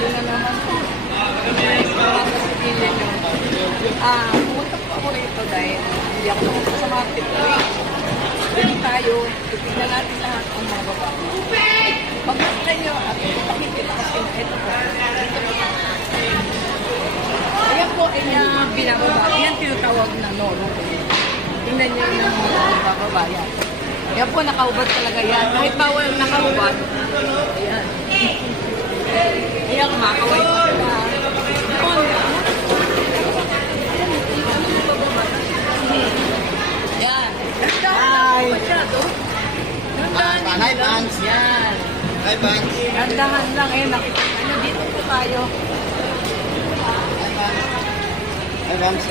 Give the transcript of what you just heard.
ito na naman po. May mga kasigilin nyo. Pumunta po ako rito dahil hindi ako naman sa market ko eh. Dito tayo, titignan natin lahat ang mga babae. Pag nakita nyo at ipakikita ko sa inyo, ito po. Ayan po ay binababa. Ayan tinatawag na noro. Tingnan nyo yung mga bababayan. Ayan po, nakaubad talaga yan. Kahit bawal nakaubad. Ayan. Ayan, kumakaway pa sila. Ayan. Dandahan lang masyado. Hi, Vance. Yan. Hi, Vance. Dandahan lang. Eh, nakita nyo, dito po tayo. Hi, Vance.